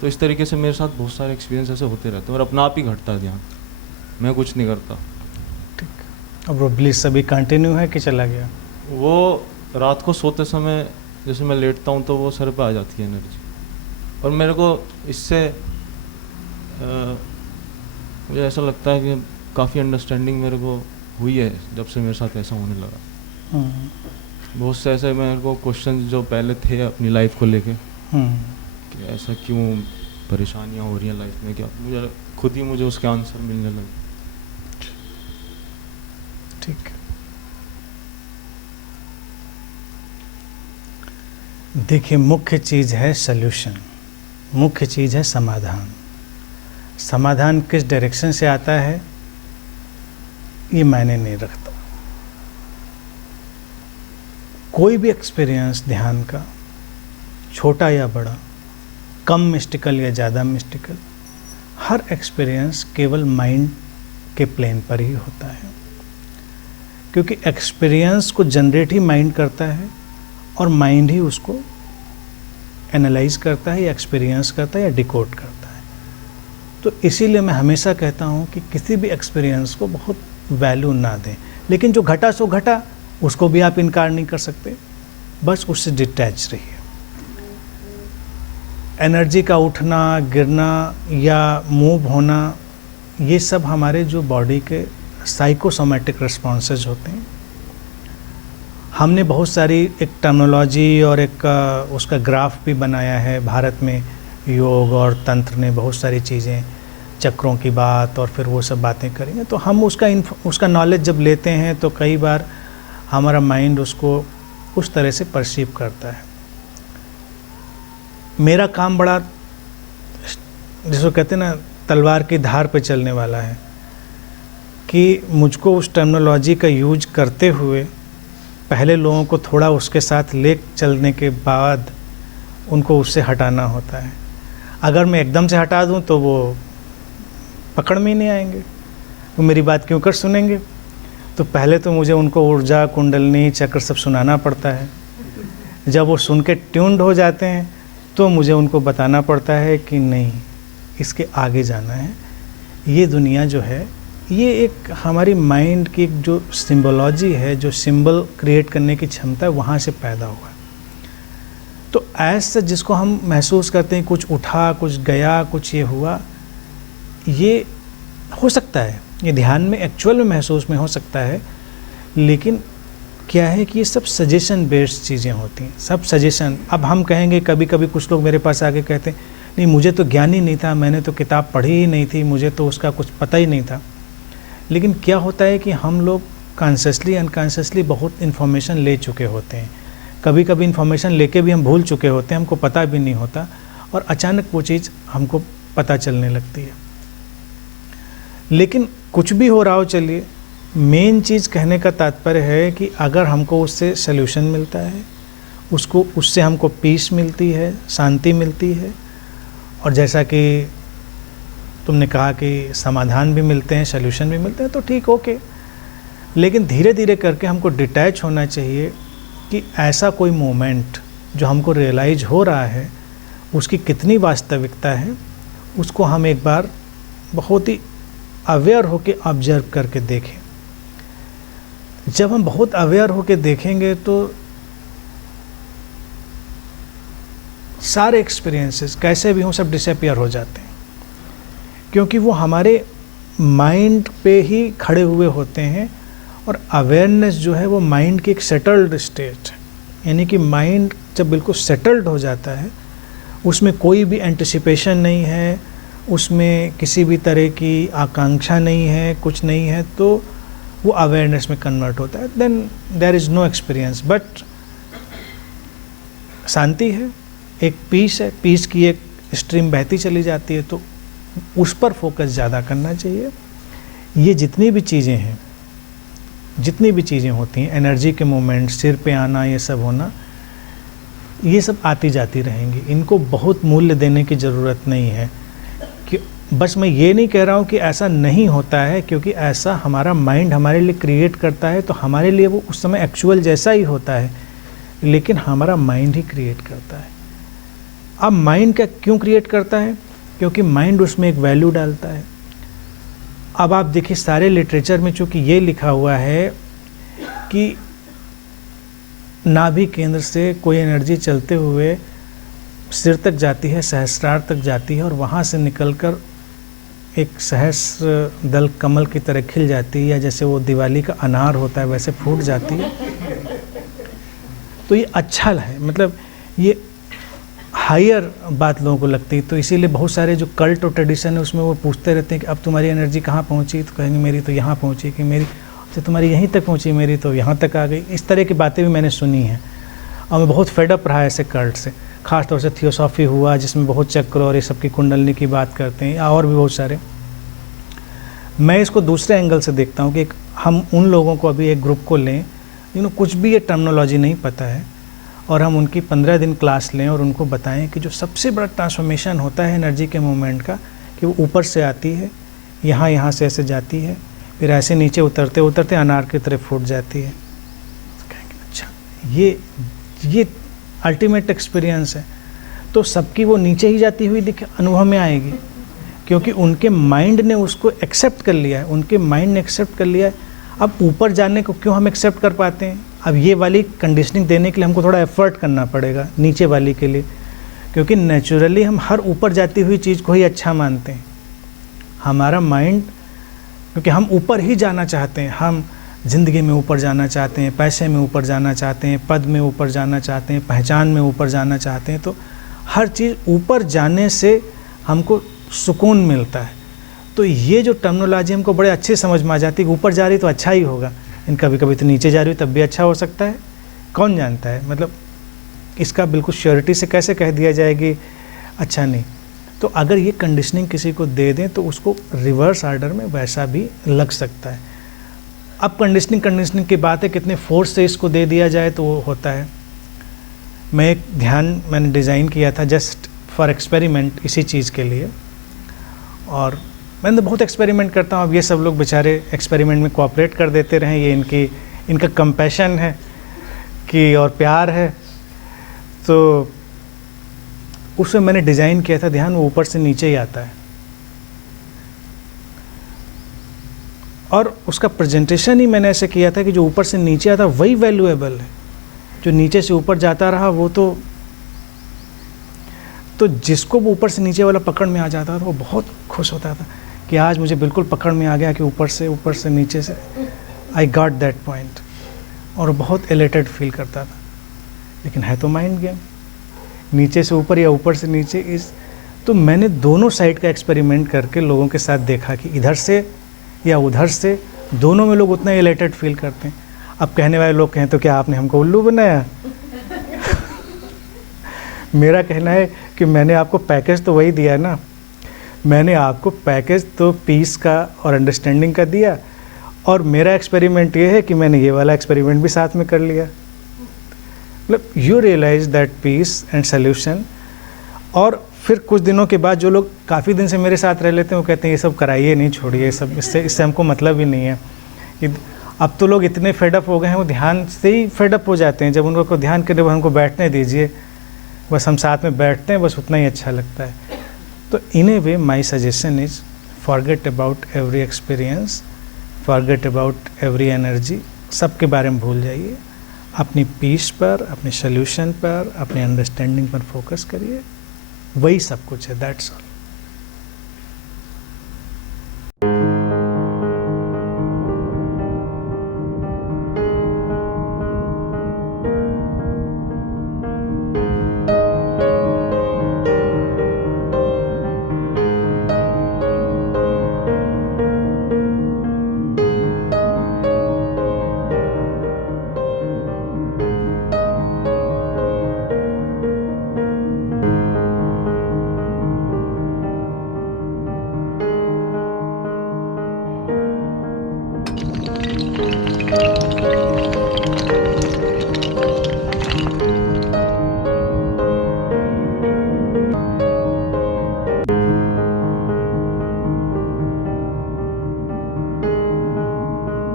तो इस तरीके से मेरे साथ बहुत सारे एक्सपीरियंस ऐसे होते रहते हैं और अपना आप ही घटता है ध्यान, मैं कुछ नहीं करता। ठीक। अब वो ब्लिस अभी कंटिन्यू है कि चला गया? वो रात को सोते समय जैसे मैं लेटता हूँ तो वो सर पे आ जाती है एनर्जी, और मेरे को इससे मुझे ऐसा लगता है कि काफ़ी अंडरस्टैंडिंग मेरे को हुई है जब से मेरे साथ ऐसा होने लगा। बहुत से ऐसे मेरे को क्वेश्चन जो पहले थे अपनी लाइफ को लेके कि ऐसा क्यों परेशानियाँ हो रही हैं लाइफ में, क्या मुझे खुद ही मुझे उसके आंसर मिलने लगे। ठीक। देखिए, मुख्य चीज़ है सल्यूशन, मुख्य चीज़ है समाधान। समाधान किस डायरेक्शन से आता है ये मायने नहीं रखता। कोई भी एक्सपीरियंस ध्यान का, छोटा या बड़ा, कम मिस्टिकल या ज़्यादा मिस्टिकल, हर एक्सपीरियंस केवल माइंड के प्लेन पर ही होता है, क्योंकि एक्सपीरियंस को जनरेट ही माइंड करता है और माइंड ही उसको एनालाइज करता है या एक्सपीरियंस करता है या डिकोड करता है। तो इसीलिए मैं हमेशा कहता हूँ कि किसी भी एक्सपीरियंस को बहुत वैल्यू ना दें, लेकिन जो घटा सो घटा, उसको भी आप इनकार नहीं कर सकते, बस उससे डिटैच रहिए। एनर्जी का उठना गिरना या मूव होना, ये सब हमारे जो बॉडी के साइकोसोमैटिक रिस्पॉन्सेज होते हैं। हमने बहुत सारी एक टर्मिनोलॉजी और एक उसका ग्राफ भी बनाया है भारत में। योग और तंत्र ने बहुत सारी चीज़ें, चक्रों की बात और फिर वो सब बातें करेंगे, तो हम उसका नॉलेज जब लेते हैं तो कई बार हमारा माइंड उसको उस तरह से परसीव करता है। मेरा काम बड़ा, जिसको कहते हैं ना, तलवार की धार पे चलने वाला है, कि मुझको उस टर्मिनोलॉजी का यूज करते हुए पहले लोगों को थोड़ा उसके साथ ले चलने के बाद उनको उससे हटाना होता है। अगर मैं एकदम से हटा दूं तो वो पकड़ में ही नहीं आएंगे, वो मेरी बात क्यों कर सुनेंगे। तो पहले तो मुझे उनको ऊर्जा, कुंडलनी, चक्र सब सुनाना पड़ता है। जब वो सुन के ट्यून्ड हो जाते हैं तो मुझे उनको बताना पड़ता है कि नहीं, इसके आगे जाना है। ये दुनिया जो है, ये एक हमारी माइंड की एक जो सिंबोलॉजी है, जो सिंबल क्रिएट करने की क्षमता है, वहाँ से पैदा हुआ। तो ऐसा जिसको हम महसूस करते हैं, कुछ उठा, कुछ गया, कुछ ये हुआ, ये हो सकता है, ये ध्यान में एक्चुअल में महसूस में हो सकता है, लेकिन क्या है कि ये सब सजेशन बेस्ड चीज़ें होती हैं, सब सजेशन। अब हम कहेंगे, कभी कभी कुछ लोग मेरे पास आके कहते हैं, नहीं मुझे तो ज्ञान ही नहीं था, मैंने तो किताब पढ़ी ही नहीं थी, मुझे तो उसका कुछ पता ही नहीं था। लेकिन क्या होता है कि हम लोग कॉन्शियसली अनकॉन्शियसली बहुत इन्फॉर्मेशन ले चुके होते हैं। कभी कभी इन्फॉर्मेशन लेके भी हम भूल चुके होते हैं, हमको पता भी नहीं होता, और अचानक वो चीज़ हमको पता चलने लगती है। लेकिन कुछ भी हो रहा हो, चलिए, मेन चीज़ कहने का तात्पर्य है कि अगर हमको उससे सल्यूशन मिलता है, उससे हमको पीस मिलती है, शांति मिलती है, और जैसा कि तुमने कहा कि समाधान भी मिलते हैं, सल्यूशन भी मिलते हैं, तो ठीक, ओके। लेकिन धीरे धीरे करके हमको डिटैच होना चाहिए कि ऐसा कोई मोमेंट जो हमको रियलाइज हो रहा है, उसकी कितनी वास्तविकता है, उसको हम एक बार बहुत ही अवेयर होके ऑब्जर्व करके देखें। जब हम बहुत अवेयर होके देखेंगे तो सारे एक्सपीरियंसेस कैसे भी हों सब डिसअपियर हो जाते हैं, क्योंकि वो हमारे माइंड पे ही खड़े हुए होते हैं। और अवेयरनेस जो है वो माइंड की एक सेटल्ड स्टेट है, यानी कि माइंड जब बिल्कुल सेटल्ड हो जाता है, उसमें कोई भी एंटिसिपेशन नहीं है, उसमें किसी भी तरह की आकांक्षा नहीं है, कुछ नहीं है, तो वो अवेयरनेस में कन्वर्ट होता है। Then there is no experience, but शांति है, एक पीस है, पीस की एक स्ट्रीम बहती चली जाती है, तो उस पर फोकस ज़्यादा करना चाहिए। ये जितनी भी चीज़ें हैं, जितनी भी चीज़ें होती हैं, एनर्जी के मोमेंट, सिर पे आना, ये सब होना, ये सब आती जाती रहेंगी, इनको बहुत मूल्य देने की ज़रूरत नहीं है। कि बस मैं ये नहीं कह रहा हूँ कि ऐसा नहीं होता है, क्योंकि ऐसा हमारा माइंड हमारे लिए क्रिएट करता है, तो हमारे लिए वो उस समय एक्चुअल जैसा ही होता है, लेकिन हमारा माइंड ही क्रिएट करता है। अब माइंड क्या क्यों क्रिएट करता है? क्योंकि माइंड उसमें एक वैल्यू डालता है। अब आप देखिए सारे लिटरेचर में चूँकि ये लिखा हुआ है कि नाभि केंद्र से कोई एनर्जी चलते हुए सिर तक जाती है, सहस्रार तक जाती है और वहाँ से निकलकर एक सहस्र दल कमल की तरह खिल जाती है, या जैसे वो दिवाली का अनार होता है वैसे फूट जाती है। तो ये अच्छा है, मतलब ये हायर बात लोगों को लगती है। तो इसीलिए बहुत सारे जो कल्ट और ट्रेडिशन है उसमें वो पूछते रहते हैं कि अब तुम्हारी एनर्जी कहाँ पहुँची, तो कहेंगे मेरी तो यहाँ पहुँची, कि मेरी तो तुम्हारी यहीं तक पहुँची, मेरी तो यहाँ तक आ गई। इस तरह की बातें भी मैंने सुनी हैं और मैं बहुत फेडअप रहा है ऐसे कल्ट से। ख़ास तौर से थियोसॉफी हुआ जिसमें बहुत चक्र और ये सब की कुंडलनी की बात करते हैं, और भी बहुत सारे। मैं इसको दूसरे एंगल से देखता हूँ कि हम उन लोगों को अभी एक ग्रुप को लें जिन्होंने कुछ भी ये टर्मिनोलॉजी नहीं पता है, और हम उनकी 15 दिन क्लास लें और उनको बताएं कि जो सबसे बड़ा ट्रांसफॉर्मेशन होता है एनर्जी के मूवमेंट का, कि वो ऊपर से आती है, यहाँ से ऐसे जाती है, फिर ऐसे नीचे उतरते उतरते अनार की तरफ फूट जाती है। तो कहेंगे अच्छा ये अल्टीमेट एक्सपीरियंस है। तो सबकी वो नीचे ही जाती हुई अनुभव में आएगी, क्योंकि उनके माइंड ने उसको एक्सेप्ट कर लिया है, उनके माइंड ने एक्सेप्ट कर लिया है। अब ऊपर जाने को क्यों हम एक्सेप्ट कर पाते हैं? अब ये वाली कंडीशनिंग देने के लिए हमको थोड़ा एफर्ट करना पड़ेगा नीचे वाली के लिए, क्योंकि नेचुरली हम हर ऊपर जाती हुई चीज़ को ही अच्छा मानते हैं। हमारा माइंड, क्योंकि हम ऊपर ही जाना चाहते हैं, हम ज़िंदगी में ऊपर जाना चाहते हैं, पैसे में ऊपर जाना चाहते हैं, पद में ऊपर जाना चाहते हैं, पहचान में ऊपर जाना चाहते हैं। तो हर चीज़ ऊपर जाने से हमको सुकून मिलता है। तो ये जो टर्मिनोलॉजी हमको बड़े अच्छे समझ में आ जाती है कि ऊपर जा रही तो अच्छा ही होगा, इन कभी कभी तो नीचे जा रही हो तब भी अच्छा हो सकता है, कौन जानता है। मतलब इसका बिल्कुल श्योरिटी से कैसे कह दिया जाएगी अच्छा नहीं। तो अगर ये कंडीशनिंग किसी को दे दें तो उसको रिवर्स ऑर्डर में वैसा भी लग सकता है। अब कंडीशनिंग की बात है, कितने फोर्स से इसको दे दिया जाए तो वो होता है। मैं एक ध्यान मैंने डिज़ाइन किया था जस्ट फॉर एक्सपेरिमेंट इसी चीज़ के लिए, और मैं तो बहुत एक्सपेरिमेंट करता हूँ। अब ये सब लोग बेचारे एक्सपेरिमेंट में कोऑपरेट कर देते रहें, ये इनका कंपैशन है कि और प्यार है। तो उसमें मैंने डिज़ाइन किया था ध्यान, वो ऊपर से नीचे ही आता है, और उसका प्रेजेंटेशन ही मैंने ऐसे किया था कि जो ऊपर से नीचे आता वही वैल्यूएबल है, जो नीचे से ऊपर जाता रहा वो तो जिसको वो ऊपर से नीचे वाला पकड़ में आ जाता था वो बहुत खुश होता था कि आज मुझे बिल्कुल पकड़ में आ गया कि ऊपर से नीचे से आई गॉट दैट पॉइंट, और बहुत एलेटेड फील करता था। लेकिन है तो माइंड गेम, नीचे से ऊपर या ऊपर से नीचे तो मैंने दोनों साइड का एक्सपेरिमेंट करके लोगों के साथ देखा कि इधर से या उधर से दोनों में लोग उतना एलेटेड फील करते हैं। अब कहने वाले लोग कहें तो क्या आपने हमको उल्लू बनाया? मेरा कहना है कि मैंने आपको पैकेज तो वही दिया ना, मैंने आपको पैकेज तो पीस का और अंडरस्टैंडिंग का दिया, और मेरा एक्सपेरिमेंट ये है कि मैंने ये वाला एक्सपेरिमेंट भी साथ में कर लिया। मतलब you realise that peace and solution. और फिर कुछ दिनों के बाद जो लोग काफ़ी दिन से मेरे साथ रह लेते हैं वो कहते हैं ये सब कराइए नहीं, छोड़िए सब, इससे हमको मतलब ही नहीं है। अब तो लोग इतने फेडअप हो गए हैं, वो ध्यान से ही फेडअप हो जाते हैं। जब उनको ध्यान करने वो हमको बैठने दीजिए, बस हम साथ में बैठते हैं, बस उतना ही अच्छा लगता है। तो in a way my suggestion is forget about every experience, forget about every energy, सब के बारे में भूल जाइए, अपनी पीस पर, अपने सोल्यूशन पर, अपने अंडरस्टैंडिंग पर फोकस करिए, वही सब कुछ है, दैट्स ऑल।